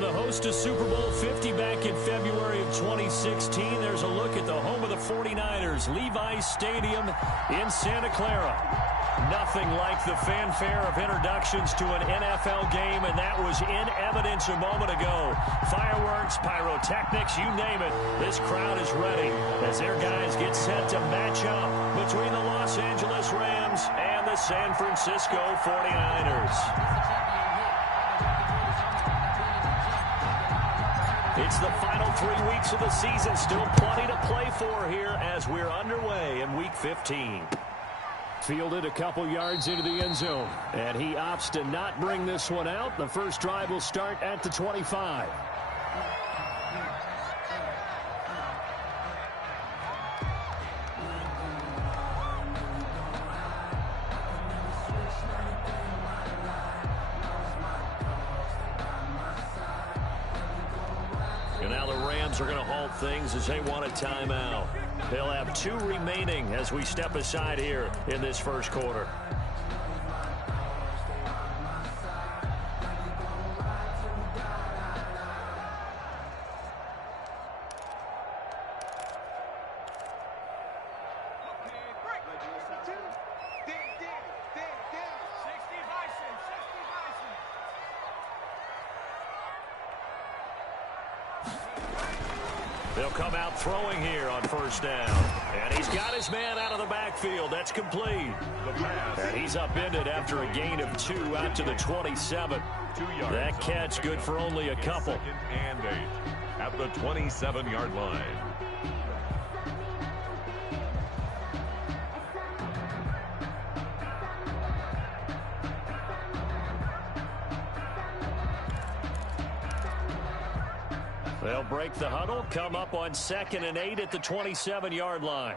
From the host to Super Bowl 50 back in February of 2016, there's a look at the home of the 49ers, Levi's Stadium in Santa Clara. Nothing like the fanfare of introductions to an NFL game, and that was in evidence a moment ago. Fireworks, pyrotechnics, you name it. This crowd is ready as their guys get set to match up between the Los Angeles Rams and the San Francisco 49ers. It's the final 3 weeks of the season. Still plenty to play for here as we're underway in Week 15. Fielded a couple yards into the end zone, and he opts to not bring this one out. The first drive will start at the 25. And now the Rams are going to halt things as they want a timeout. They'll have 2 remaining as we step aside here in this first quarter. They'll come out throwing here on first down. And he's got his man out of the backfield. That's complete. And he's upended after a gain of 2 out to the 27. That catch good for only a couple. And 8 at the 27-yard line. They'll break the huddle, come up on 2nd and 8 at the 27-yard line.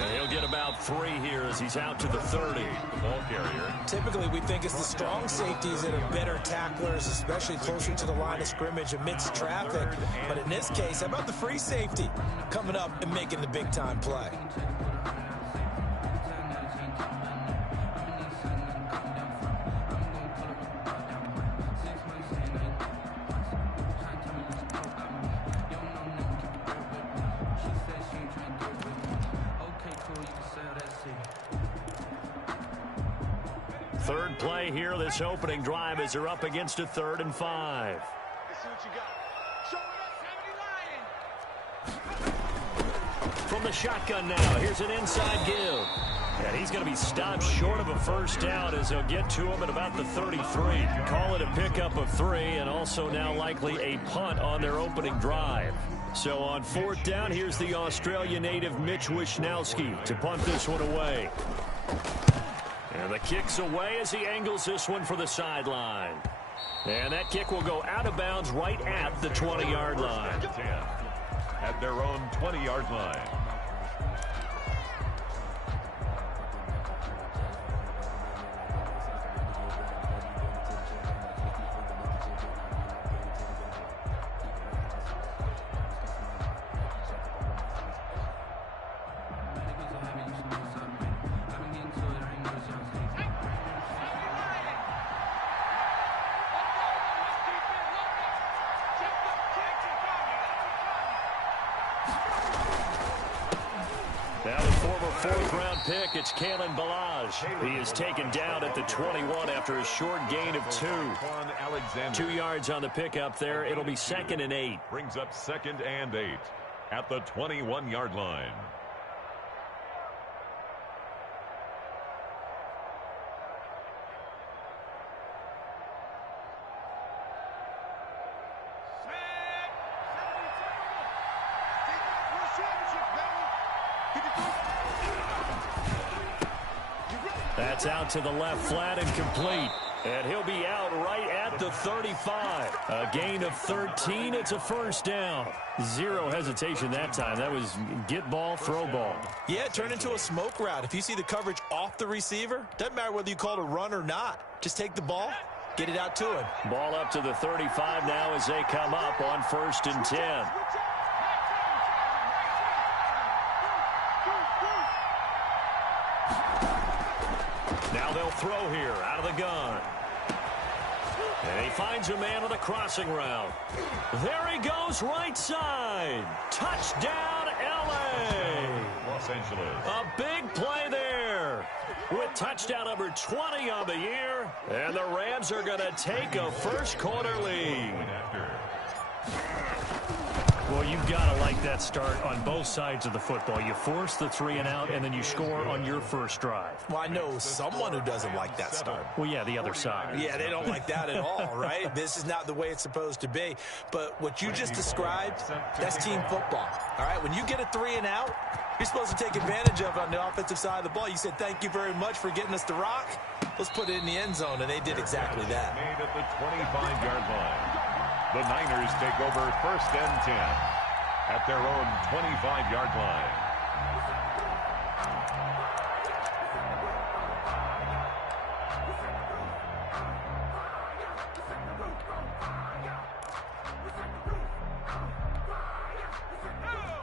And he'll get about 3 here as he's out to the 30. The ball carrier. Typically, we think it's the strong safeties that are better tacklers, especially closer to the line of scrimmage amidst traffic. But in this case, how about the free safety coming up and making the big-time play? Third play here, this opening drive as they're up against a 3rd and 5. Let's see what you got. From the shotgun now, here's an inside give. And he's going to be stopped short of a first down as they'll get to him at about the 33. Call it a pickup of 3 and also now likely a punt on their opening drive. So on 4th down, here's the Australia native Mitch Wishnowsky to punt this one away. And the kick's away as he angles this one for the sideline. And that kick will go out of bounds right at the 20-yard line. 10 at their own 20-yard line. Now the former 4th-round pick, it's Kalen Ballage. He is taken down at the 21 after a short gain of 2. 2 yards on the pickup there. It'll be 2nd and 8. Brings up 2nd and 8 at the 21-yard line. That's out to the left flat and complete. And he'll be out right at the 35. A gain of 13. It's a first down. 0 hesitation that time. That was get ball, throw ball. Yeah, it turned into a smoke route. If you see the coverage off the receiver, doesn't matter whether you call it a run or not. Just take the ball, get it out to him. Ball up to the 35 now as they come up on 1st and 10. throw here out of the gun. And he finds a man on a crossing route. There he goes, right side. Touchdown, L.A. Los Angeles. A big play there with touchdown number 20 on the year. And the Rams are going to take a first-quarter lead. Well, you've got to like that start on both sides of the football. You force the 3-and-out, and then you score on your first drive. Well, I know someone who doesn't like that start. Well, yeah, the other side. Yeah, they don't like that at all, right? This is not the way it's supposed to be. But what you just described, that's team football, all right? When you get a 3-and-out, you're supposed to take advantage of it on the offensive side of the ball. You said, thank you very much for getting us the rock. Let's put it in the end zone, and they did exactly that. Made at the 25-yard line. The Niners take over first and 10 at their own 25-yard line.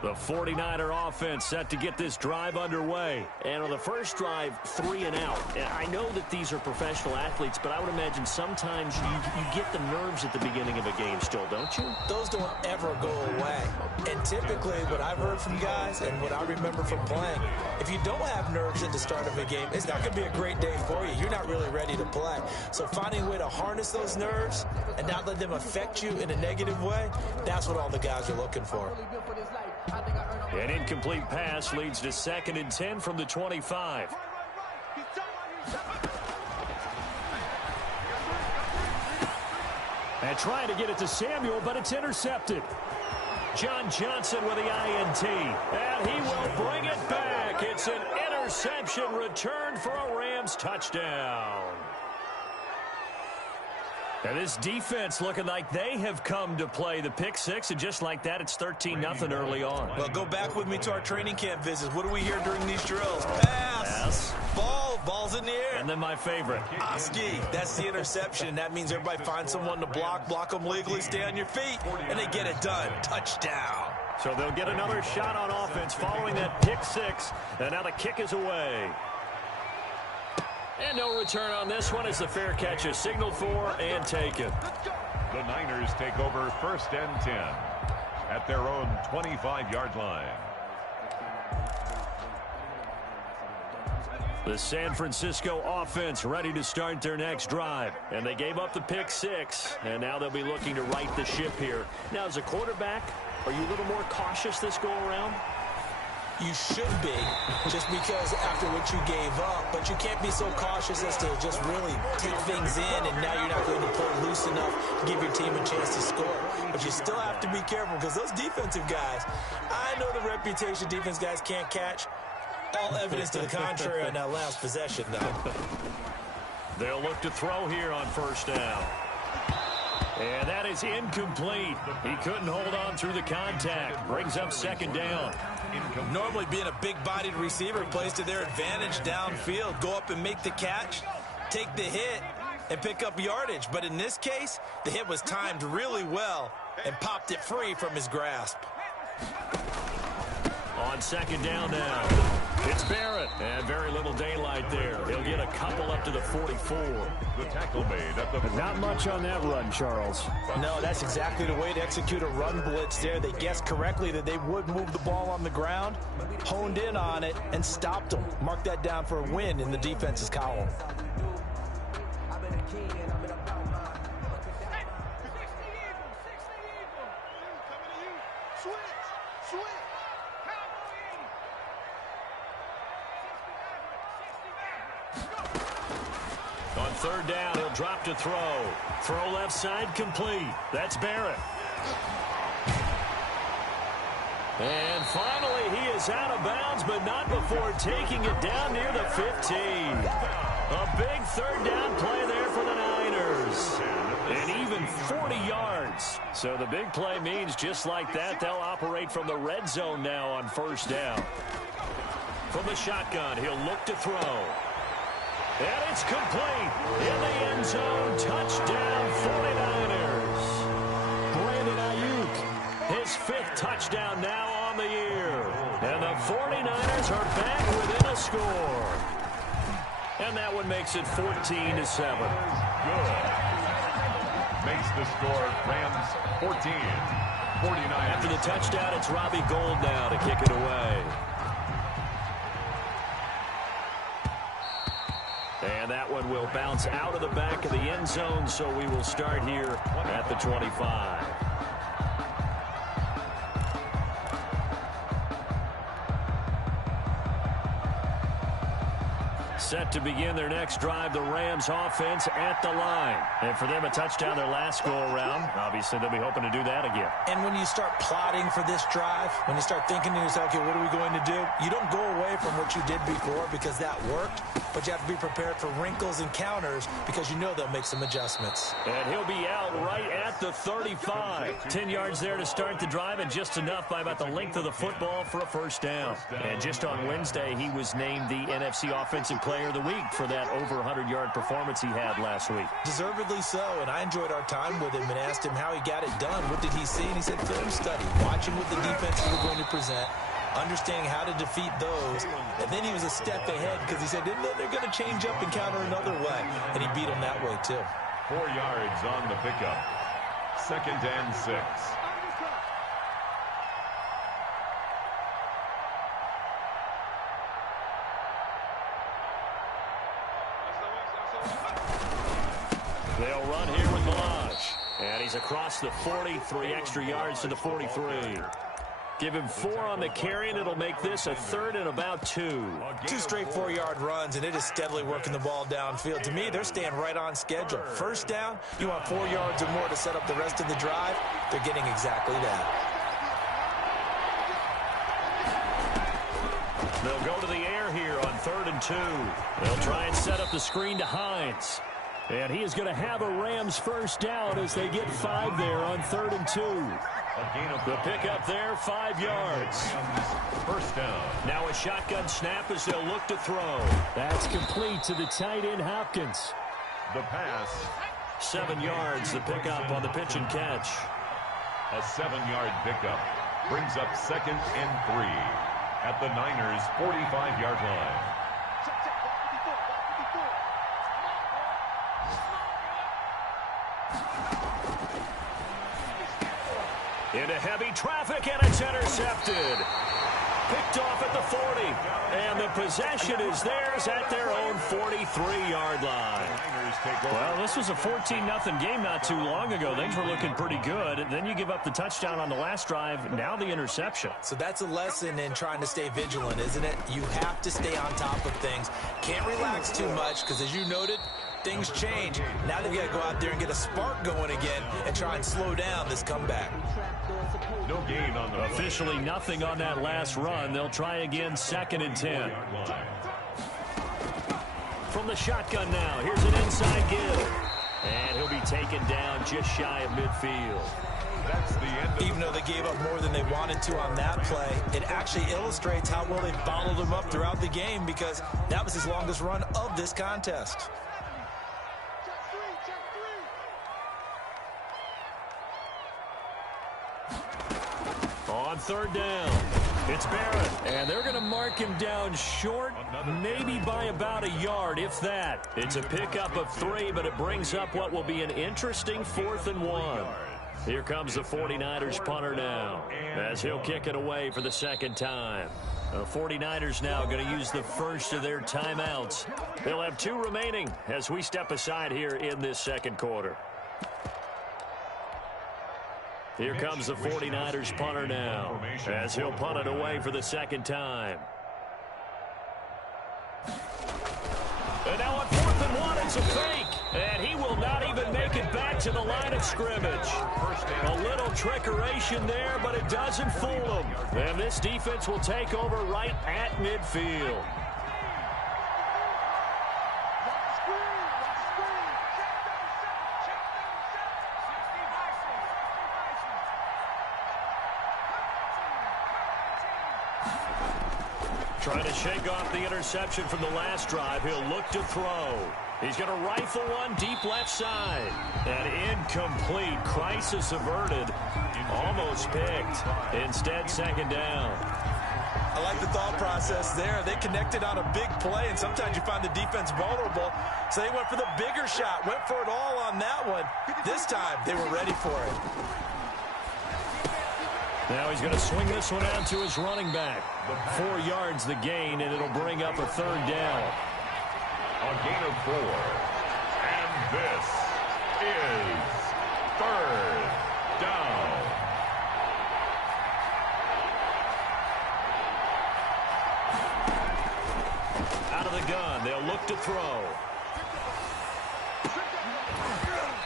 The 49er offense set to get this drive underway. And on the first drive, 3-and-out. I know that these are professional athletes, but I would imagine sometimes you get the nerves at the beginning of a game still, don't you? Those don't ever go away. And typically what I've heard from guys and what I remember from playing, if you don't have nerves at the start of a game, it's not going to be a great day for you. You're not really ready to play. So finding a way to harness those nerves and not let them affect you in a negative way, that's what all the guys are looking for. An incomplete pass leads to 2nd and 10 from the 25. And trying to get it to Samuel, but it's intercepted. John Johnson with the INT. And he will bring it back. It's an interception returned for a Rams touchdown. And this defense looking like they have come to play the pick six, and just like that, it's 13-0 early on. Well, go back with me to our training camp visits. What do we hear during these drills? Pass. Ball's in the air. And then my favorite. Oski, that's the interception. That means everybody finds someone to block them legally, stay on your feet, and they get it done. Touchdown. So they'll get another shot on offense following that pick six, and now the kick is away. And no return on this one as the fair catch is signaled for and taken. The Niners take over first and 10 at their own 25-yard line. The San Francisco offense ready to start their next drive. And they gave up the pick six, and now they'll be looking to right the ship here. Now, as a quarterback, are you a little more cautious this go-around? You should be, just because after what you gave up, but you can't be so cautious as to just really take things in, and now you're not going to play loose enough to give your team a chance to score. But you still have to be careful, because those defensive guys, I know the reputation defense guys can't catch. All evidence to the contrary on that last possession, though. They'll look to throw here on first down. And that is incomplete. He couldn't hold on through the contact. Brings up 2nd down. Normally being a big-bodied receiver plays to their advantage downfield. Go up and make the catch, take the hit, and pick up yardage. But in this case, the hit was timed really well and popped it free from his grasp. On 2nd down now, it's Barrett. And very little daylight there. He'll get a couple up to the 44. The tackle made at the... Not much on that run, Charles. No, that's exactly the way to execute a run blitz there. They guessed correctly that they would move the ball on the ground, honed in on it, and stopped them. Mark that down for a win in the defense's column. On 3rd down, he'll drop to throw. Throw left side complete. That's Barrett. And finally, he is out of bounds, but not before taking it down near the 15. A big 3rd down play there for the Niners. And even 40 yards. So the big play means just like that, they'll operate from the red zone now on 1st down. From the shotgun, he'll look to throw. And it's complete. In the end zone, touchdown 49ers. Brandon Ayuk, his 5th touchdown now on the year. And the 49ers are back within a score. And that one makes it 14-7. Good. Makes the score Rams 14. 49. After the touchdown, it's Robbie Gould now to kick it away. And that one will bounce out of the back of the end zone, so we will start here at the 25. Set to begin their next drive, the Rams offense at the line. And for them, a touchdown their last go-around. Obviously, they'll be hoping to do that again. And when you start plotting for this drive, when you start thinking to yourself, okay, what are we going to do? You don't go away from what you did before because that worked, but you have to be prepared for wrinkles and counters because you know they'll make some adjustments. And he'll be out right at the 35. 10 yards there to start the drive, and just enough by about the length of the football for a first down. And just on Wednesday, he was named the NFC Offensive Player of the Week for that over 100-yard performance he had last week. Deservedly so, and I enjoyed our time with him and asked him how he got it done. What did he see? And he said film study, watching what the defenses were going to present, understanding how to defeat those, and then he was a step ahead because he said, and then they're going to change up and counter another way, and he beat them that way too. 4 yards on the pickup. 2nd and 6. They'll run here with Melage. And he's across the 40, 3 extra yards to the 43. Give him 4 on the carry, and it'll make this a 3rd and about 2. 2 straight 4-yard runs, and it is steadily working the ball downfield. To me, they're staying right on schedule. First down, you want 4 yards or more to set up the rest of the drive. They're getting exactly that. They'll go to the air here on 3rd and 2. They'll try and set up the screen to Hines. And he is going to have a Rams first down as they get 5 there on 3rd and 2. The pickup there, 5 yards. First down. Now a shotgun snap as they'll look to throw. That's complete to the tight end, Hopkins. The pass. 7 yards, the pickup on the pitch and catch. A 7-yard pickup brings up 2nd and 3 at the Niners' 45-yard line. Into heavy traffic, and it's intercepted. Picked off at the 40. And the possession is theirs at their own 43-yard line. Well, this was a 14-0 game not too long ago. Things were looking pretty good. And then you give up the touchdown on the last drive. Now the interception. So that's a lesson in trying to stay vigilant, isn't it? You have to stay on top of things. Can't relax too much because, as you noted, things change. Now they've got to go out there and get a spark going again and try and slow down this comeback. No gain on the officially nothing on that last run. They'll try again, 2nd and 10. From the shotgun now, here's an inside give. And he'll be taken down just shy of midfield. That's the end. Even though they gave up more than they wanted to on that play, it actually illustrates how well they followed him up throughout the game because that was his longest run of this contest. On 3rd down, it's Barrett, and they're going to mark him down short, maybe by about a yard, if that. It's a pickup of 3, but it brings up what will be an interesting 4th and 1. Here comes the 49ers punter now, as he'll kick it away for the 2nd time. The 49ers now going to use the first of their timeouts. They'll have 2 remaining as we step aside here in this 2nd quarter. Here comes the 49ers punter now, as he'll punt it away for the 2nd time. And now on 4th and 1, it's a fake. And he will not even make it back to the line of scrimmage. A little trickeration there, but it doesn't fool him. And this defense will take over right at midfield. Trying to shake off the interception from the last drive. He'll look to throw. He's going to rifle one deep left side. And incomplete. Crisis averted. Almost picked. Instead, 2nd down. I like the thought process there. They connected on a big play, and sometimes you find the defense vulnerable. So they went for the bigger shot, went for it all on that one. This time, they were ready for it. Now he's going to swing this one out to his running back. 4 yards the gain, and it'll bring up a 3rd down. A gain of 4. And this is 3rd down. Out of the gun, they'll look to throw.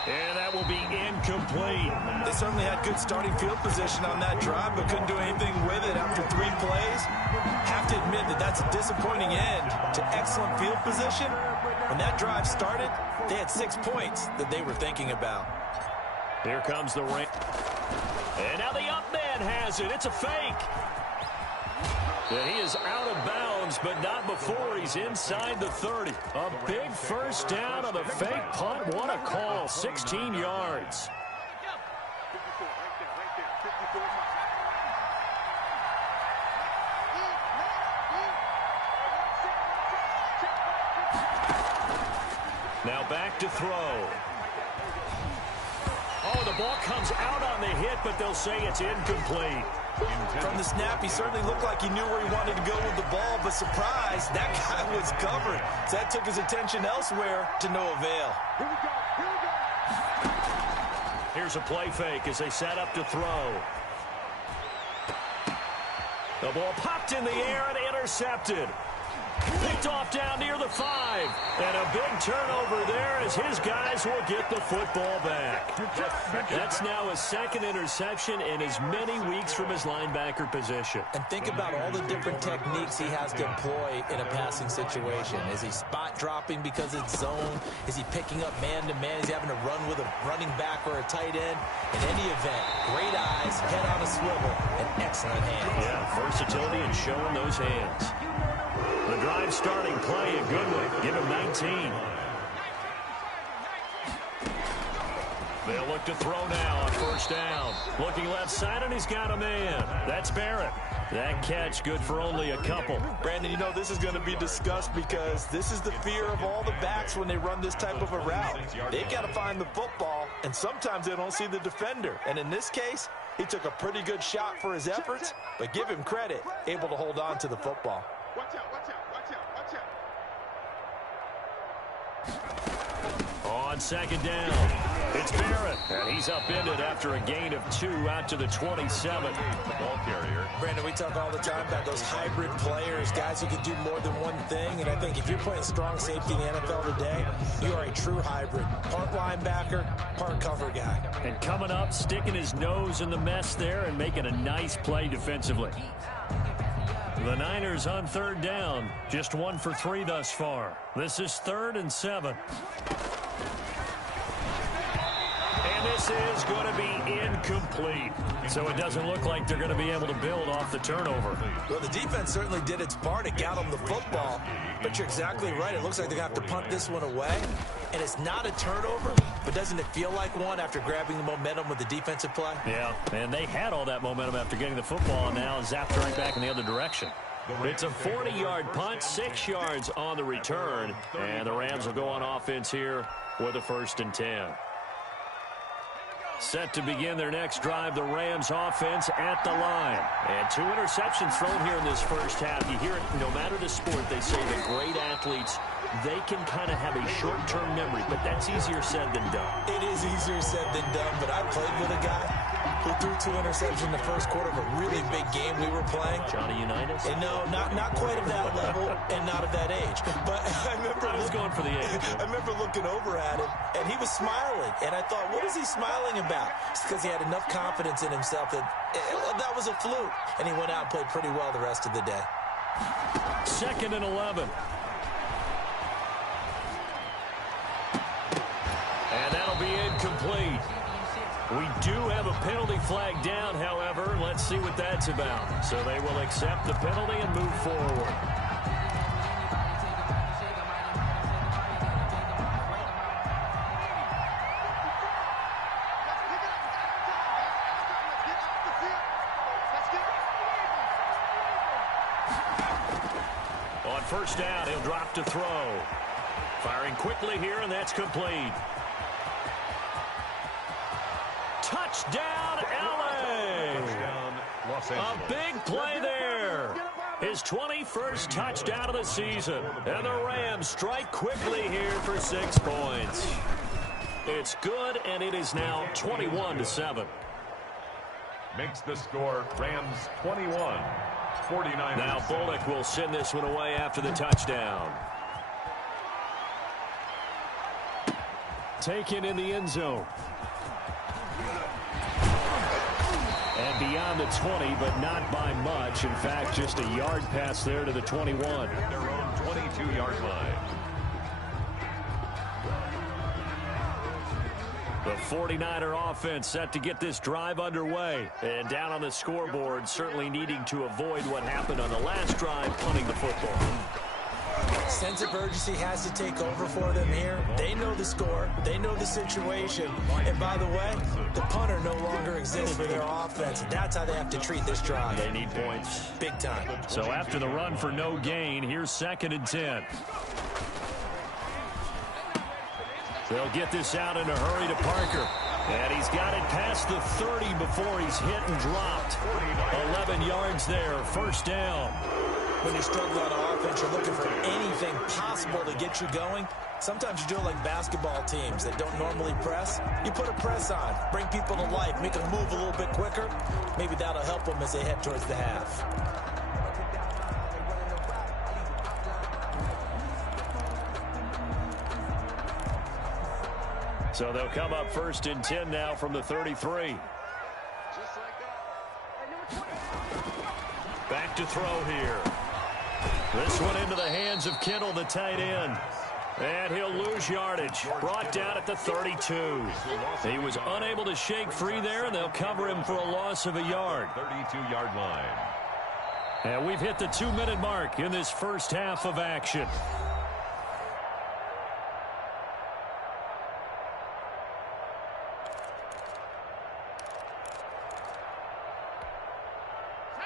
And that will be incomplete. They certainly had good starting field position on that drive, but couldn't do anything with it after 3 plays. Have to admit that that's a disappointing end to excellent field position. When that drive started, they had 6 points that they were thinking about. Here comes the rain. And now the up man has it. It's a fake. And he is out of bounds, but not before he's inside the 30. A big first down on the fake punt. What a call. 16 yards. Now back to throw. Oh, the ball comes out on the hit, but they'll say it's incomplete. From the snap, he certainly looked like he knew where he wanted to go with the ball, but surprise, that guy was covered. So that took his attention elsewhere to no avail. Here's a play fake as they set up to throw. The ball popped in the air and intercepted. Picked off down near the 5. And a big turnover there as his guys will get the football back. That's now his 2nd interception in as many weeks from his linebacker position. And think about all the different techniques he has to employ in a passing situation. Is he spot dropping because it's zone? Is he picking up man-to-man? Is he having to run with a running back or a tight end? In any event, great eyes, head on a swivel, and excellent hands. Yeah, versatility and showing those hands. The drive starting play, a good one. Give him 19. They'll look to throw now on 1st down. Looking left side, and he's got a man. That's Barrett. That catch good for only a couple. Brandon, you know this is going to be discussed because this is the fear of all the backs when they run this type of a route. They've got to find the football, and sometimes they don't see the defender. And in this case, he took a pretty good shot for his efforts, but give him credit, able to hold on to the football. Watch out, watch out, watch out, watch out. On 2nd down, it's Barrett. And he's upended after a gain of 2 out to the 27. The ball carrier. Brandon, we talk all the time about those hybrid players, guys who can do more than one thing. And I think if you're playing strong safety in the NFL today, you are a true hybrid. Part linebacker, part cover guy. And coming up, sticking his nose in the mess there and making a nice play defensively. The Niners on 3rd down. Just 1 for 3 thus far. This is 3rd and 7. And this is going to be incomplete. So it doesn't look like they're going to be able to build off the turnover. Well, the defense certainly did its part. It got them the football. But you're exactly right. It looks like they're going to have to punt this one away. And it's not a turnover, but doesn't it feel like one after grabbing the momentum with the defensive play? Yeah, and they had all that momentum after getting the football, and now zapped right back in the other direction. It's a 40-yard punt, 6 yards on the return, and the Rams will go on offense here with a 1st and 10. Set to begin their next drive, the Rams offense at the line. And 2 interceptions thrown here in this first half. You hear it, no matter the sport, they say that great athletes, they can kind of have a short-term memory, but that's easier said than done. It is easier said than done, but I played with a guy who threw 2 interceptions in the first quarter of a really big game we were playing. Johnny Unitas? And no, not quite of that level and not of that age. But I remember I was going for the age. I remember looking over at him, and he was smiling. And I thought, what is he smiling about? It's because he had enough confidence in himself that that was a fluke. And he went out and played pretty well the rest of the day. 2nd and 11. And that'll be incomplete. We do have a penalty flag down, however. Let's see what that's about. So they will accept the penalty and move forward. first down. He'll drop to throw. Firing quickly here, and that's complete. Touchdown, LA! Touchdown, Los Angeles. A big play there. His 21st touchdown of the season. And the Rams strike quickly here for 6 points. It's good, and it is now 21-7. Makes the score Rams 21, 49. Now Bullock will send this one away after the touchdown. Taken in the end zone. And beyond the 20, but not by much. In fact, just a yard pass there to the 21. At their own 22-yard line. The 49er offense set to get this drive underway. And down on the scoreboard, certainly needing to avoid what happened on the last drive, punting the football. Sense of urgency has to take over for them here. They know the score. They know the situation. And by the way, the punter no longer exists for their offense. And that's how they have to treat this drive. They need points. Big time. So after the run for no gain, here's 2nd and 10. They'll get this out in a hurry to Parker. And he's got it past the 30 before he's hit and dropped. 11 yards there, first down. When you struggle on offense, you're looking for anything possible to get you going. Sometimes you do it like basketball teams that don't normally press. You put a press on, bring people to life, make them move a little bit quicker. Maybe that'll help them as they head towards the half. So they'll come up 1st and 10 now from the 33. Back to throw here. This one into the hands of Kittle, the tight end. And he'll lose yardage. Brought down at the 32. He was unable to shake free there, and they'll cover him for a loss of a yard. 32-yard line. And we've hit the 2-minute mark in this first half of action.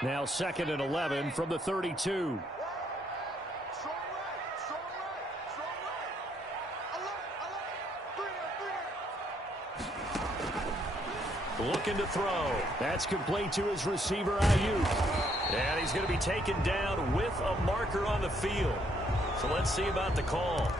Now 2nd and 11 from the 32. Looking to throw. That's complete to his receiver, Ayuk. And he's going to be taken down with a marker on the field. So let's see about the call.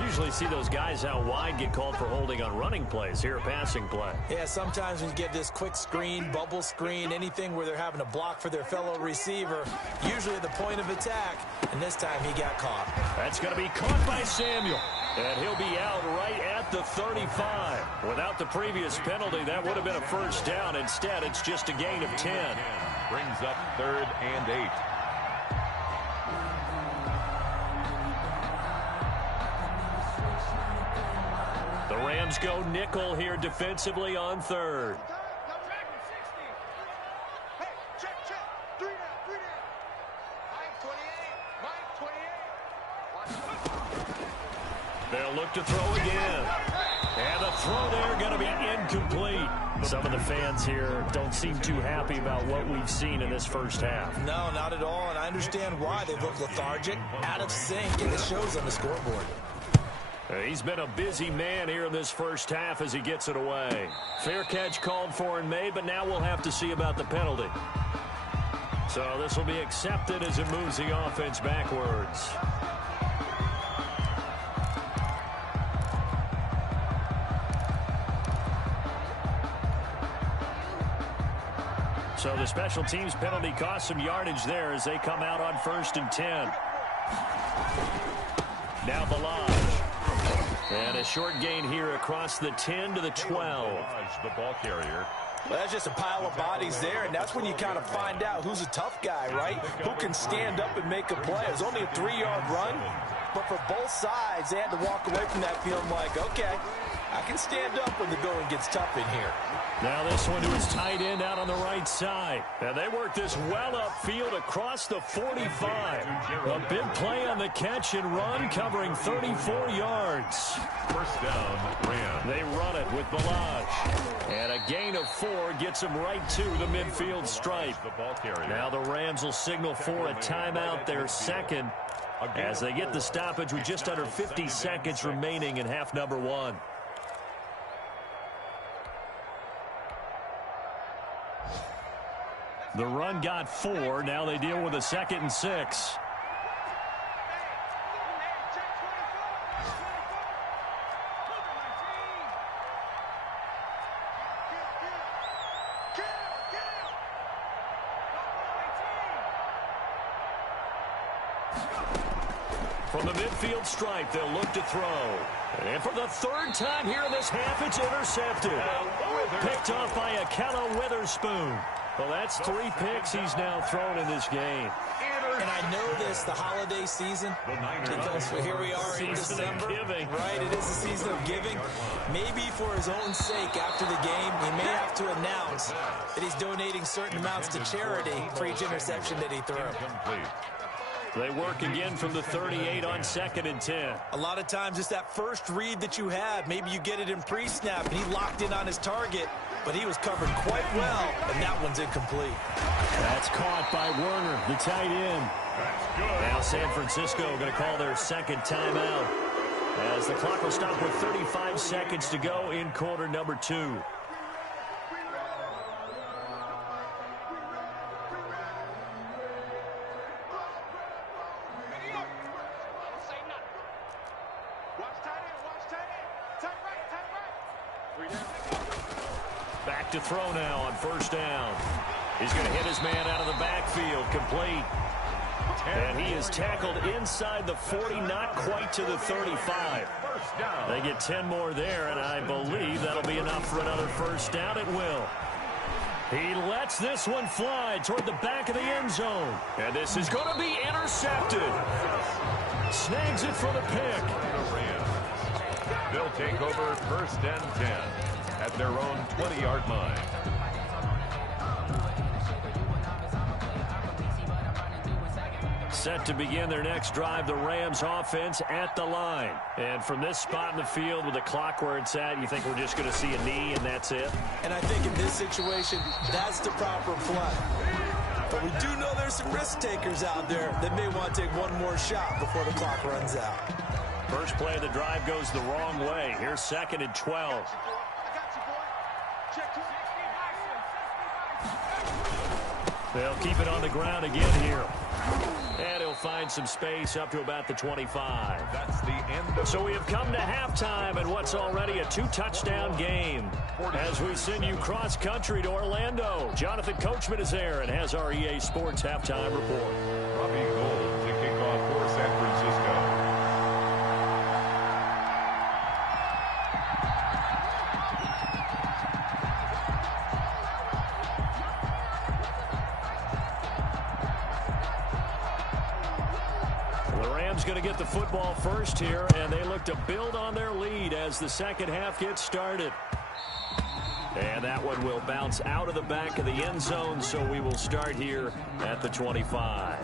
Usually see those guys out wide get called for holding on running plays. Here, a passing play. Yeah, sometimes when you get this quick screen, bubble screen, anything where they're having to block for their fellow receiver, usually at the point of attack, and this time he got caught. That's going to be caught by Samuel. And he'll be out right at the 35. Without the previous penalty, that would have been a first down. Instead, it's just a gain of 10. Brings up 3rd and 8. The Rams go nickel here defensively on 3rd. Hey, check. 3 down. Mike 28. They'll look to throw again. And the throw there going to be incomplete. Some of the fans here don't seem too happy about what we've seen in this first half. No, not at all, and I understand why. They look lethargic, out of sync, and it shows on the scoreboard. He's been a busy man here in this first half as he gets it away. Fair catch called for and made, but now we'll have to see about the penalty. So this will be accepted as it moves the offense backwards. So the special teams penalty cost some yardage there as they come out on 1st and 10. Now Balaj. And a short gain here across the 10 to the 12. The ball carrier. Well, that's just a pile of bodies there, and that's when you kind of find out who's a tough guy, right? Who can stand up and make a play. It was only a 3-yard run, but for both sides, they had to walk away from that feeling like, okay, I can stand up when the going gets tough in here. Now this one to his tight end out on the right side. And they work this well upfield across the 45. A big play on the catch and run covering 34 yards. First down, Rams. They run it with Balaj. And a gain of 4 gets them right to the midfield stripe. The ball carrier. Now the Rams will signal for a timeout, their second. as they get the stoppage with just under 50 seconds remaining in half number one. The run got 4. Now they deal with a 2nd and 6. From the midfield stripe, they'll look to throw. And for the 3rd time here in this half, it's intercepted. Picked off by Akello Witherspoon. Well, that's 3 picks he's now thrown in this game. And I know this, the holiday season, because here we are in December. Right, it is the season of giving. Maybe for his own sake, after the game, he may have to announce that he's donating certain amounts to charity for each interception that he threw. They work again from the 38 on 2nd and 10. A lot of times it's that first read that you have. Maybe you get it in pre-snap, and he locked in on his target, but he was covered quite well, and that one's incomplete. That's caught by Werner, the tight end. Now San Francisco going to call their 2nd timeout, as the clock will stop with 35 seconds to go in quarter number 2. Back to throw now on 1st down. He's going to hit his man out of the backfield, complete. And he is tackled inside the 40, not quite to the 35. They get 10 more there, and I believe that'll be enough for another 1st down. It will. He lets this one fly toward the back of the end zone. And this is going to be intercepted. Snags it for the pick. They'll take over 1st and 10 at their own 20-yard line. Set to begin their next drive, the Rams offense at the line. And from this spot in the field with the clock where it's at, you think we're just going to see a knee and that's it? And I think in this situation, that's the proper play. But we do know there's some risk takers out there that may want to take one more shot before the clock runs out. First play of the drive goes the wrong way. Here's 2nd and 12. They'll keep it on the ground again here. And he'll find some space up to about the 25. That's the end of. So we have come to halftime in what's already a 2-touchdown game. As we send you cross-country to Orlando, Jonathan Coachman is there and has our EA Sports halftime report. Robbie Gould to kick off for San Francisco. Going to get the football first here, and they look to build on their lead as the 2nd half gets started. And that one will bounce out of the back of the end zone, so we will start here at the 25.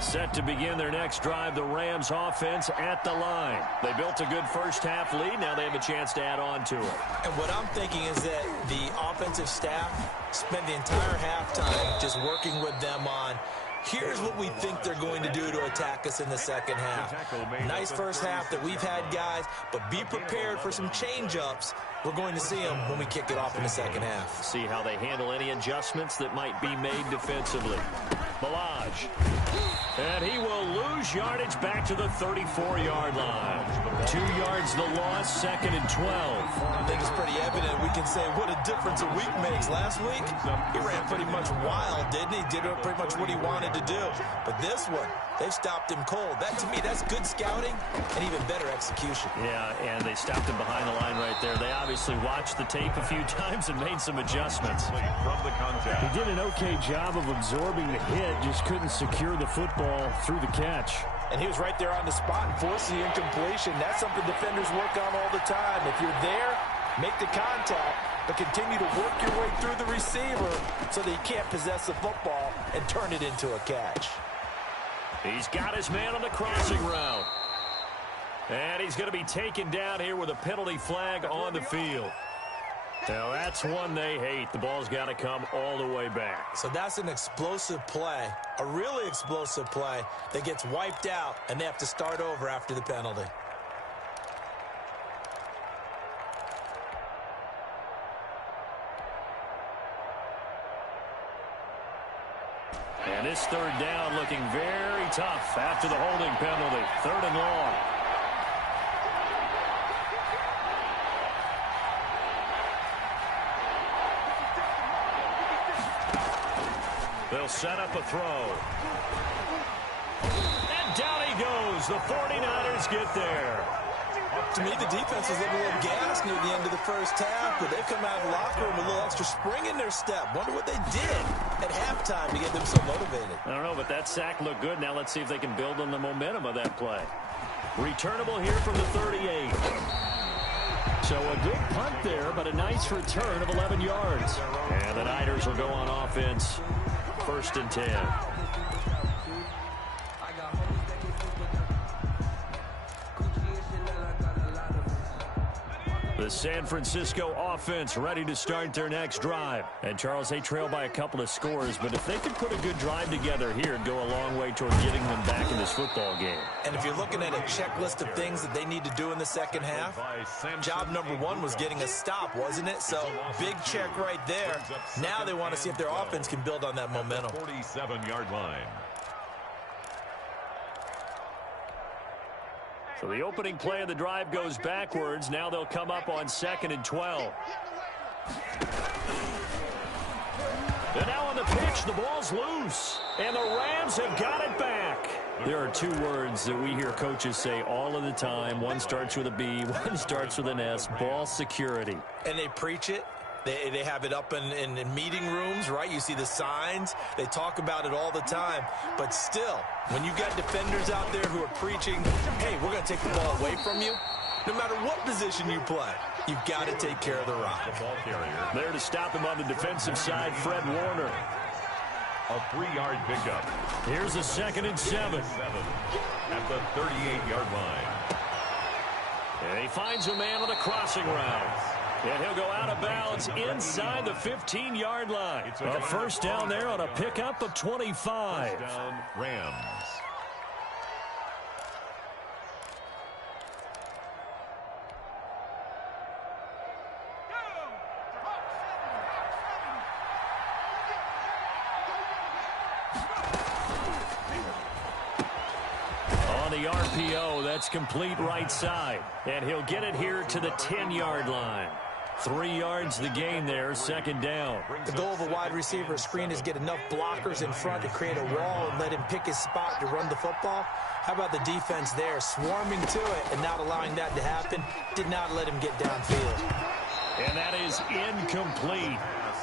Set to begin their next drive, the Rams offense at the line. They built a good 1st half lead. Now they have a chance to add on to it. And what I'm thinking is that the offensive staff spent the entire halftime just working with them on, here's what we think they're going to do to attack us in the 2nd half. Nice 1st half that we've had, guys, but be prepared for some change-ups. We're going to see them when we kick it off in the 2nd half. See how they handle any adjustments that might be made defensively. Balaj. And he will lose yardage back to the 34-yard line. 2 yards the loss, 2nd and 12. I think it's pretty evident. We can say what a difference a week makes. Last week, he ran pretty much wild, didn't he? Did pretty much what he wanted to do. But this one, they've stopped him cold. That, to me, that's good scouting and even better execution. Yeah, and they stopped him behind the line right there. They obviously watched the tape a few times and made some adjustments. From the contact. He did an okay job of absorbing the hit, just couldn't secure the football through the catch. And he was right there on the spot and forced the incompletion. That's something defenders work on all the time. If you're there, make the contact, but continue to work your way through the receiver so that he can't possess the football and turn it into a catch. He's got his man on the crossing route. And he's going to be taken down here with a penalty flag on the field. Now, that's one they hate. The ball's got to come all the way back. So that's an explosive play, a really explosive play that gets wiped out, and they have to start over after the penalty. And this third down looking very tough after the holding penalty. 3rd and long. They'll set up a throw. And down he goes. The 49ers get there. To me, the defense was looking a little gassed near the end of the first half, but they've come out of the locker room with a little extra spring in their step. Wonder what they did at halftime to get them so motivated. I don't know, but that sack looked good. Now let's see if they can build on the momentum of that play. Returnable here from the 38. So a good punt there, but a nice return of 11 yards. And the Niners will go on offense. 1st and 10. The San Francisco offense ready to start their next drive. And, Charles, they trail by a couple of scores, but if they could put a good drive together here, it'd go a long way toward getting them back in this football game. And if you're looking at a checklist of things that they need to do in the second half, job number 1 was getting a stop, wasn't it? So, big check right there. Now they want to see if their offense can build on that momentum. 47-yard line. So the opening play of the drive goes backwards. Now they'll come up on 2nd and 12. And now on the pitch, the ball's loose. And the Rams have got it back. There are 2 words that we hear coaches say all of the time. One starts with a B, one starts with an S. Ball security. And they preach it. They have it up in meeting rooms, right? You see the signs. They talk about it all the time. But still, when you got defenders out there who are preaching, hey, we're going to take the ball away from you, no matter what position you play, you've got to take care of the rock. The ball carrier. There to stop him on the defensive side, Fred Warner. A 3-yard pickup. Here's a 2nd and 7. At the 38-yard line. And he finds a man on a crossing route. And he'll go out of bounds inside the 15-yard line. A 1st down there on a pickup of 25. 1st down, Rams. On the RPO, that's complete right side. And he'll get it here to the 10-yard line. 3 yards the gain there, 2nd down. The goal of a wide receiver screen is get enough blockers in front to create a wall and let him pick his spot to run the football. How about the defense there, swarming to it and not allowing that to happen? Did not let him get downfield. And that is incomplete.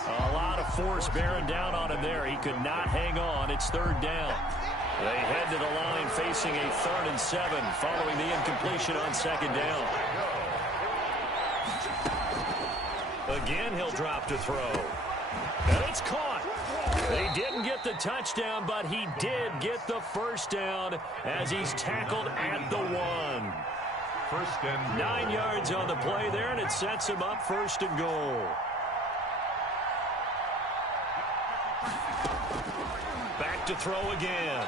A lot of force bearing down on him there. He could not hang on. It's 3rd down. They head to the line facing a 3rd and 7 following the incompletion on 2nd down. Again, he'll drop to throw. And it's caught. They didn't get the touchdown, but he did get the 1st down as he's tackled at the 1. 1st and 9 yards on the play there, and it sets him up 1st and goal. Back to throw again.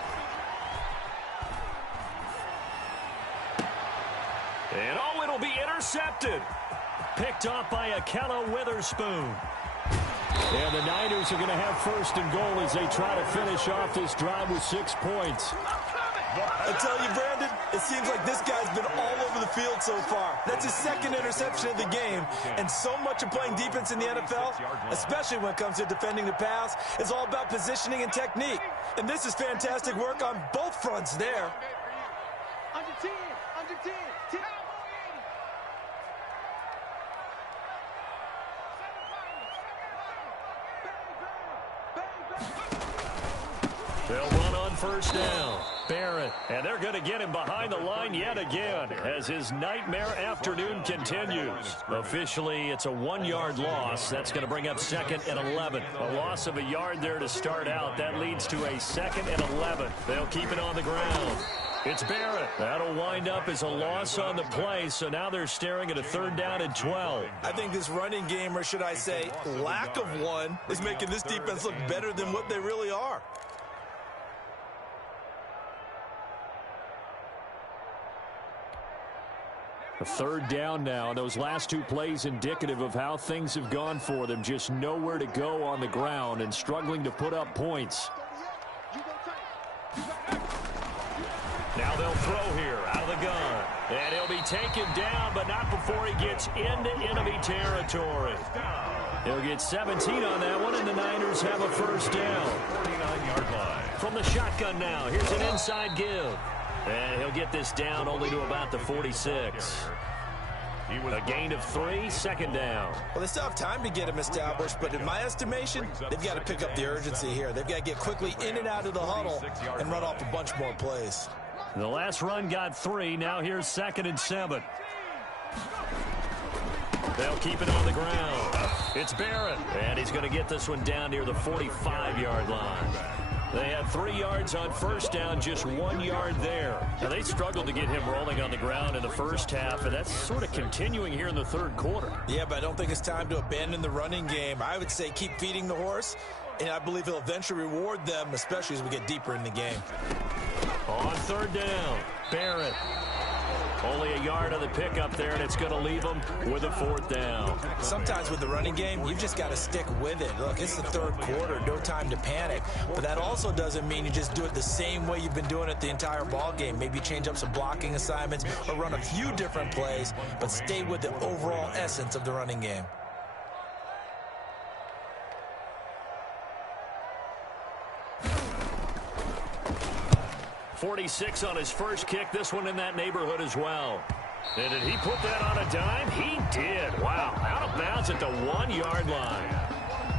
And oh, it'll be intercepted. Picked off by Akella Witherspoon. And the Niners are going to have 1st and goal as they try to finish off this drive with 6 points. I tell you, Brandon, it seems like this guy's been all over the field so far. That's his 2nd interception of the game. And so much of playing defense in the NFL, especially when it comes to defending the pass, is all about positioning and technique. And this is fantastic work on both fronts there. Under 10, under 10, 10. They'll run on 1st down. Barrett. And they're going to get him behind the line yet again as his nightmare afternoon continues. Officially, it's a 1-yard loss. That's going to bring up 2nd and 11. A loss of a yard there to start out. That leads to a 2nd and 11. They'll keep it on the ground. It's Barrett. That'll wind up as a loss on the play, so now they're staring at a 3rd down and 12. I think this running game, or should I say lack of one, is making this defense look better than what they really are. A 3rd down now. Those last 2 plays indicative of how things have gone for them. Just nowhere to go on the ground and struggling to put up points. Now they'll throw here out of the gun. And he'll be taken down, but not before he gets into enemy territory. He'll get 17 on that one, and the Niners have a 1st down. 49-yard line. From the shotgun now, here's an inside give. And he'll get this down only to about the 46. A gain of 3, 2nd down. Well, they still have time to get him established, but in my estimation, they've got to pick up the urgency here. They've got to get quickly in and out of the huddle and run off a bunch more plays. The last run got 3. Now here's 2nd and 7. They'll keep it on the ground. It's Barrett, and he's going to get this one down near the 45-yard line. They had 3 yards on 1st down, just 1 yard there. Now, they struggled to get him rolling on the ground in the 1st half, and that's sort of continuing here in the 3rd quarter. Yeah, but I don't think it's time to abandon the running game. I would say keep feeding the horse, and I believe he'll eventually reward them, especially as we get deeper in the game. On 3rd down, Barrett. Only a yard on the pickup there, and it's going to leave them with a 4th down. Sometimes with the running game, you've just got to stick with it. Look, it's the 3rd quarter, no time to panic. But that also doesn't mean you just do it the same way you've been doing it the entire ball game. Maybe change up some blocking assignments or run a few different plays, but stay with the overall essence of the running game. .46 on his first kick. This one in that neighborhood as well. And did he put that on a dime? He did. Wow. Out of bounds at the 1-yard line.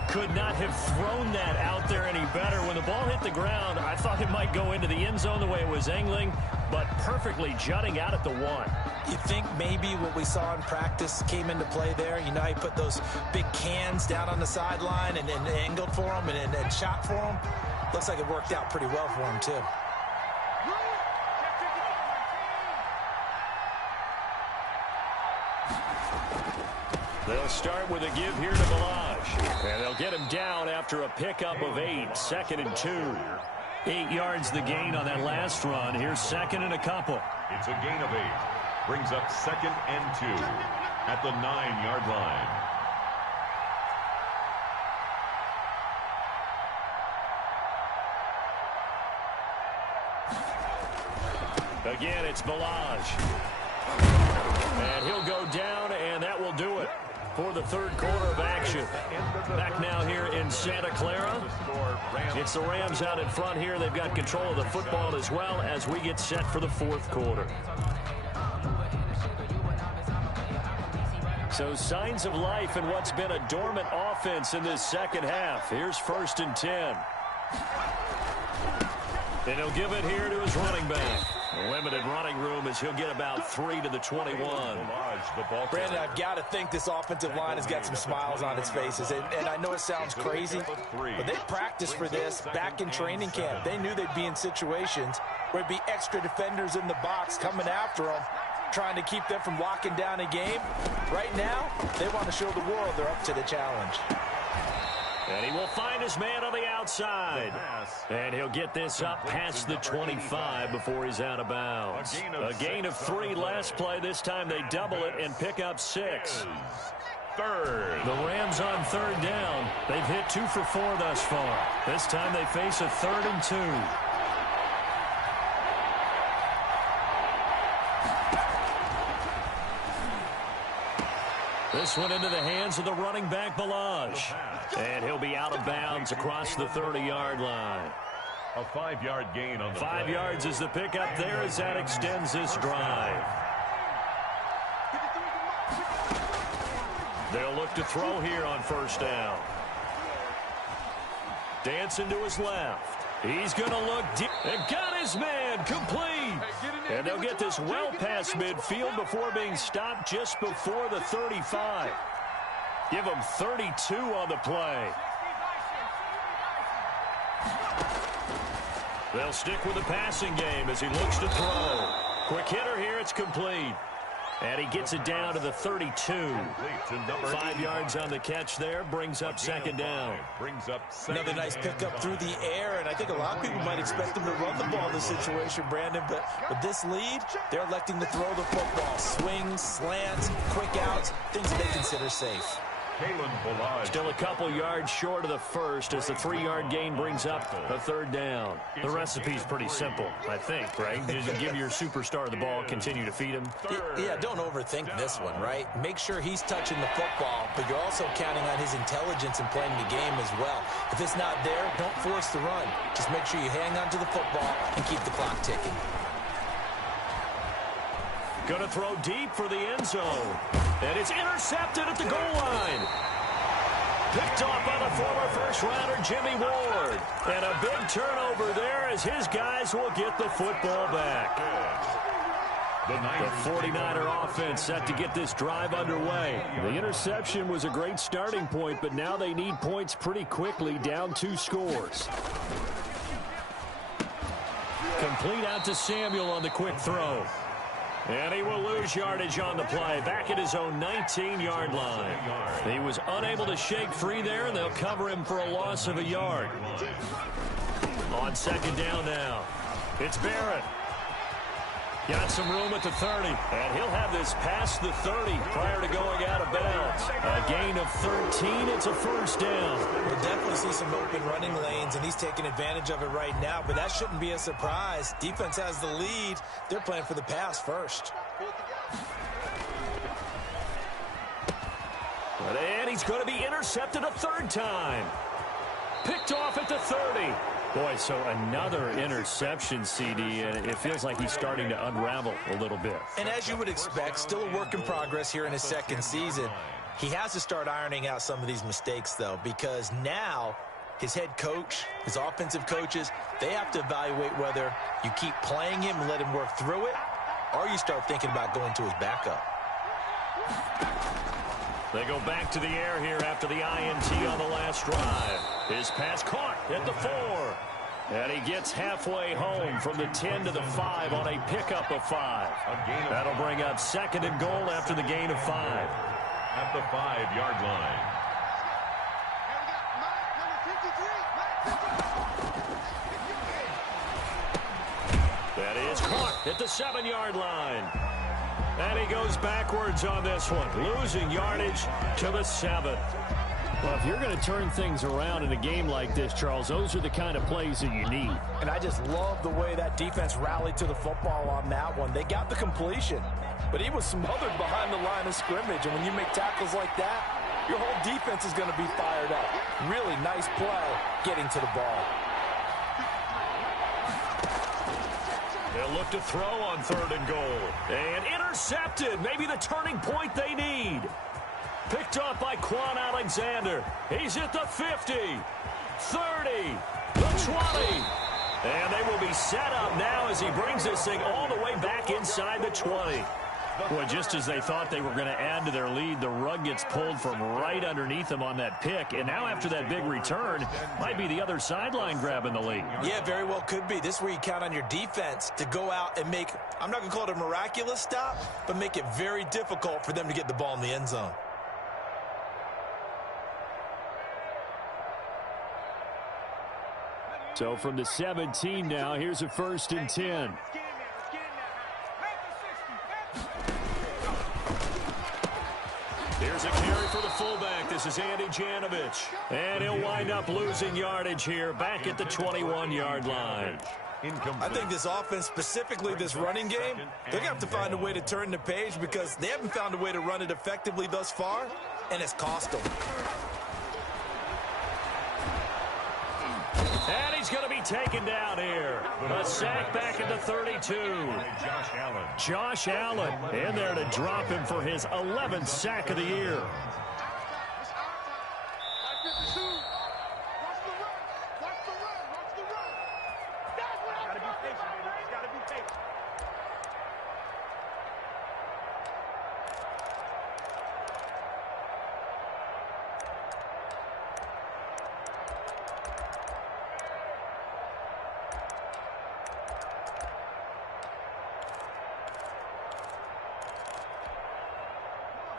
Could not have thrown that out there any better. When the ball hit the ground, I thought it might go into the end zone the way it was angling, but perfectly jutting out at the 1. You think maybe what we saw in practice came into play there? You know how you put those big cans down on the sideline and angled for them and shot for them? Looks like it worked out pretty well for him, too. They'll start with a give here to Balaj. And they'll get him down after a pickup of 8. 2nd and 2. 8 yards the gain on that last run. Here's 2nd and a couple. It's a gain of 8. Brings up 2nd and 2 at the 9-yard line. Again, it's Balaj. And he'll go down, and that will do it for the 3rd quarter of action. Back now here in Santa Clara. It's the Rams out in front here. They've got control of the football as well as we get set for the 4th quarter. So signs of life in what's been a dormant offense in this 2nd half. Here's 1st and 10. And he'll give it here to his running back. Limited running room as he'll get about 3 to the 21. Brandon, I've got to think this offensive line has got some smiles on its faces. And I know it sounds crazy, but they practiced for this back in training camp. They knew they'd be in situations where there'd be extra defenders in the box coming after them, trying to keep them from locking down a game. Right now, they want to show the world they're up to the challenge. And he will find his man on the outside. And he'll get this up past the 25 before he's out of bounds. A gain of 3 last play. This time they double it and pick up 6. 3rd. The Rams on 3rd down. They've hit 2 for 4 thus far. This time they face a 3rd and 2. This one into the hands of the running back, Balaj. And he'll be out of bounds across the 30-yard line. A 5-yard gain on the 5 play. yards is the pickup there as that extends this drive. They'll look to throw here on 1st down. Dancing to his left. He's going to look deep. And got his man complete. And they'll get this well past midfield before being stopped just before the 35. Give him 32 on the play. They'll stick with the passing game as he looks to throw. Quick hitter here. It's complete. And he gets it down to the 32. 5 yards on the catch there. Brings up second down. Another nice pickup through the air, and I think a lot of people might expect him to run the ball in this situation, Brandon, but with this lead, they're electing to throw the football. Swings, slants, quick outs, things that they consider safe. Still a couple yards short of the first as the 3-yard gain brings up a third down. The recipe's pretty simple, I think, right? Just give your superstar the ball, continue to feed him. Yeah, don't overthink this one, right? Make sure he's touching the football, but you're also counting on his intelligence in playing the game as well. If it's not there, don't force the run. Just make sure you hang on to the football and keep the clock ticking. Gonna throw deep for the end zone. And it's intercepted at the goal line. Picked off by the former first-rounder Jimmy Ward. And a big turnover there as his guys will get the football back. The 49er offense set to get this drive underway. The interception was a great starting point, but now they need points pretty quickly, down 2 scores. Complete out to Samuel on the quick throw. And he will lose yardage on the play, back at his own 19-yard line. He was unable to shake free there, and they'll cover him for a loss of a yard. On second down now, it's Barrett. Got some room at the 30, and he'll have this past the 30 prior to going out of bounds. A gain of 13, it's a first down. We'll definitely see some open running lanes, and he's taking advantage of it right now, but that shouldn't be a surprise. Defense has the lead. They're playing for the pass first. And he's going to be intercepted a third time. Picked off at the 30. Boy, so another interception, CD, and it feels like he's starting to unravel a little bit. And as you would expect, still a work in progress here in his second season. He has to start ironing out some of these mistakes, though, because now his head coach, his offensive coaches, they have to evaluate whether you keep playing him and let him work through it, or you start thinking about going to his backup. They go back to the air here after the INT on the last drive. His pass caught at the 4. And he gets halfway home from the 10 to the 5 on a pickup of 5. That'll bring up second and goal after the gain of 5. At the 5-yard line. That is caught at the 7-yard line. And he goes backwards on this one, losing yardage to the 7. Well, if you're going to turn things around in a game like this, Charles, those are the kind of plays that you need. And I just love the way that defense rallied to the football on that one. They got the completion, but he was smothered behind the line of scrimmage. And when you make tackles like that, your whole defense is going to be fired up. Really nice play getting to the ball. They'll look to throw on 3rd and goal. And intercepted. Maybe the turning point they need. Picked off by Quan Alexander. He's at the 50, 30, the 20. And they will be set up now as he brings this thing all the way back inside the 20. Well, just as they thought they were going to add to their lead, the rug gets pulled from right underneath them on that pick. And now after that big return, might be the other sideline grabbing the lead. Yeah, very well could be. This is where you count on your defense to go out and make, I'm not going to call it a miraculous stop, but make it very difficult for them to get the ball in the end zone. So from the 17 now, here's a 1st and 10. Here's a carry for the fullback. This is Andy Janovich. And he'll wind up losing yardage here back at the 21-yard line. I think this offense, specifically this running game, they're going to have to find a way to turn the page because they haven't found a way to run it effectively thus far, and it's cost them. And he's going to be taken down here. A sack back at the 32. Josh Allen in there to drop him for his 11th sack of the year.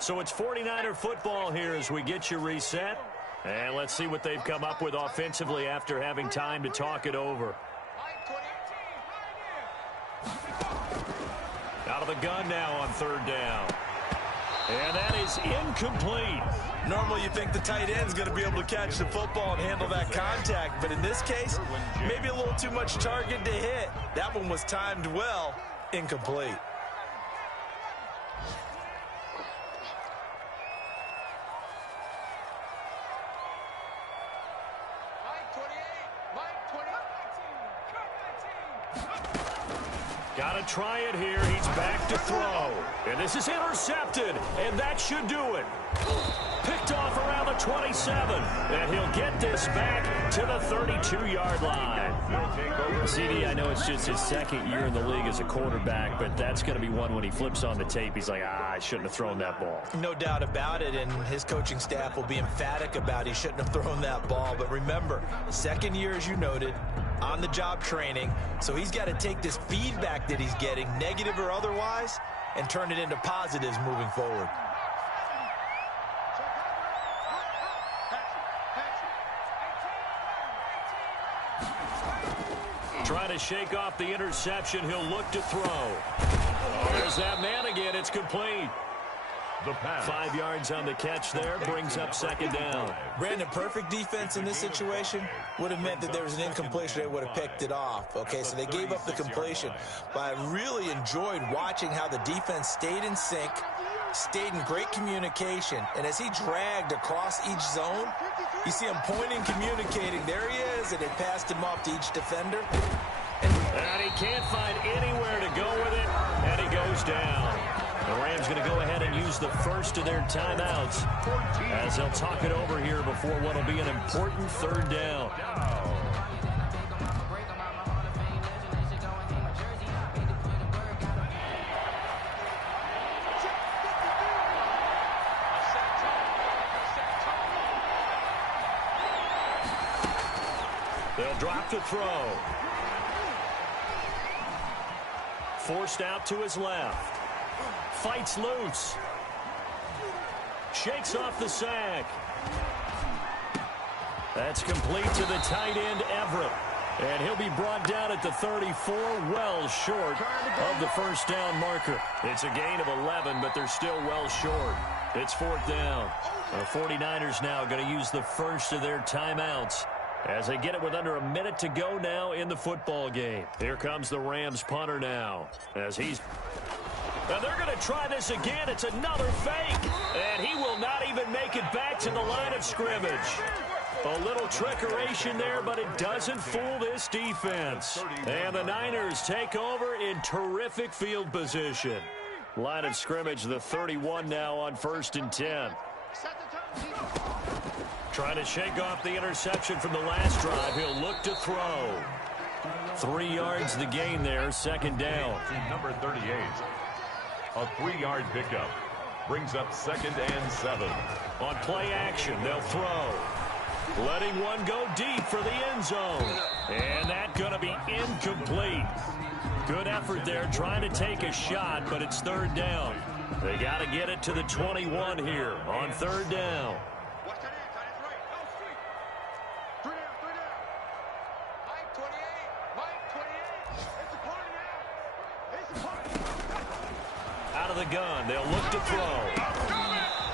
So it's 49er football here as we get you reset. And let's see what they've come up with offensively after having time to talk it over. Out of the gun now on third down. And that is incomplete. Normally you think the tight end's going to be able to catch the football and handle that contact. But in this case, maybe a little too much target to hit. That one was timed well. Incomplete. Got to try it here. He's back to throw. And this is intercepted. And that should do it. Picked off around the 27. And he'll get this back to the 32-yard line. CD, I know it's just his second year in the league as a quarterback, but that's going to be one when he flips on the tape. He's like, I shouldn't have thrown that ball. No doubt about it, and his coaching staff will be emphatic about he shouldn't have thrown that ball. But remember, second year, as you noted, on-the-job training, so he's got to take this feedback that he's getting, negative or otherwise, and turn it into positives moving forward. Trying to shake off the interception. He'll look to throw. There's that man again. It's complete. The pass. 5 yards on the catch there. Brings up second down. Brandon, perfect defense in this situation would have meant that there was an incompletion. They would have picked it off. Okay, so they gave up the completion. But I really enjoyed watching how the defense stayed in sync, stayed in great communication. And as he dragged across each zone, you see him pointing, communicating. There he is, and it passed him off to each defender. And he can't find anywhere to go with it, and he goes down. The Rams going to go ahead and use the first of their timeouts as they'll talk it over here before what will be an important third down. They'll drop to throw. Forced out to his left. Fights loose. Shakes off the sack. That's complete to the tight end, Everett. And he'll be brought down at the 34, well short of the first down marker. It's a gain of 11, but they're still well short. It's fourth down. The 49ers now going to use the first of their timeouts as they get it with under a minute to go now in the football game. Here comes the Rams punter now as he's... And they're going to try this again. It's another fake. And he will not even make it back to the line of scrimmage. A little trickeration there, but it doesn't fool this defense. And the Niners take over in terrific field position. Line of scrimmage, the 31 now on 1st and 10. Trying to shake off the interception from the last drive. He'll look to throw. 3 yards the gain there, second down. Number 38. A 3-yard pickup. Brings up 2nd and 7. On play action, they'll throw. Letting one go deep for the end zone. And that's going to be incomplete. Good effort there trying to take a shot, but it's third down. They got to get it to the 21 here on third down. Out of the gun, they'll look to throw.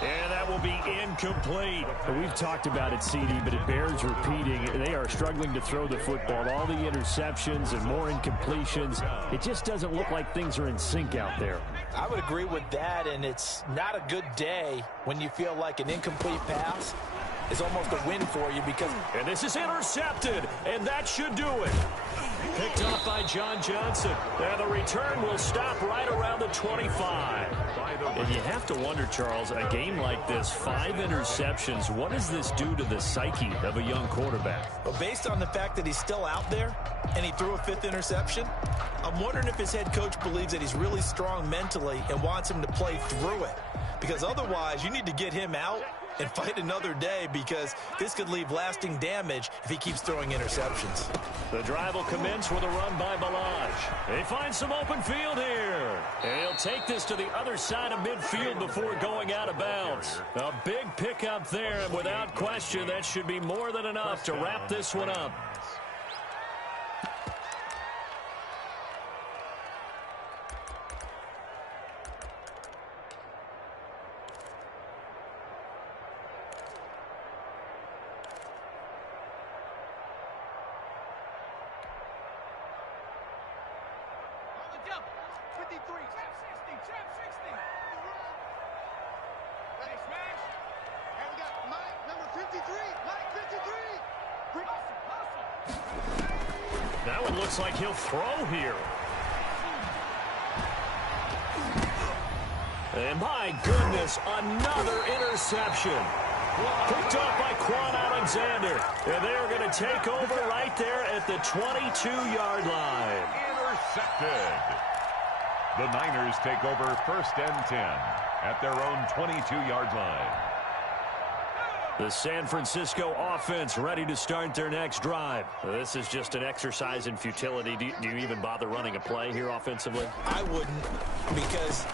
And that will be incomplete. We've talked about it, CD, but it bears repeating. They are struggling to throw the football. All the interceptions and more incompletions. It just doesn't look like things are in sync out there. I would agree with that, and it's not a good day when you feel like an incomplete pass is almost a win for you because... And this is intercepted, and that should do it. Picked off by John Johnson. And the return will stop right around the 25. And you have to wonder, Charles, a game like this, 5 interceptions, what does this do to the psyche of a young quarterback? But based on the fact that he's still out there and he threw a 5th interception, I'm wondering if his head coach believes that he's really strong mentally and wants him to play through it. Because otherwise, you need to get him out and fight another day, because this could leave lasting damage if he keeps throwing interceptions. The drive will commence with a run by Balaj. They find some open field here. And he'll take this to the other side of midfield before going out of bounds. A big pickup there, and without question, that should be more than enough to wrap this one up. That one looks like he'll throw here. And my goodness, another interception. Picked up by Quan Alexander. And they're going to take over right there at the 22-yard line. Intercepted. The Niners take over 1st and 10 at their own 22-yard line. The San Francisco offense ready to start their next drive. This is just an exercise in futility. Do you even bother running a play here offensively? I wouldn't, because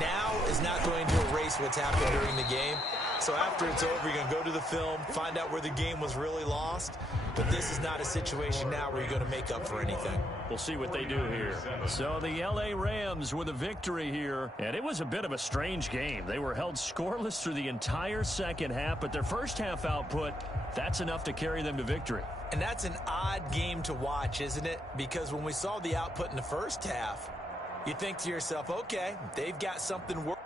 now is not going to erase what's happened during the game. So after it's over, you're going to go to the film, find out where the game was really lost. But this is not a situation now where you're going to make up for anything. We'll see what they do here. So the L.A. Rams with a victory here. And it was a bit of a strange game. They were held scoreless through the entire second half, but their first half output, that's enough to carry them to victory. And that's an odd game to watch, isn't it? Because when we saw the output in the first half, you think to yourself, okay, they've got something working.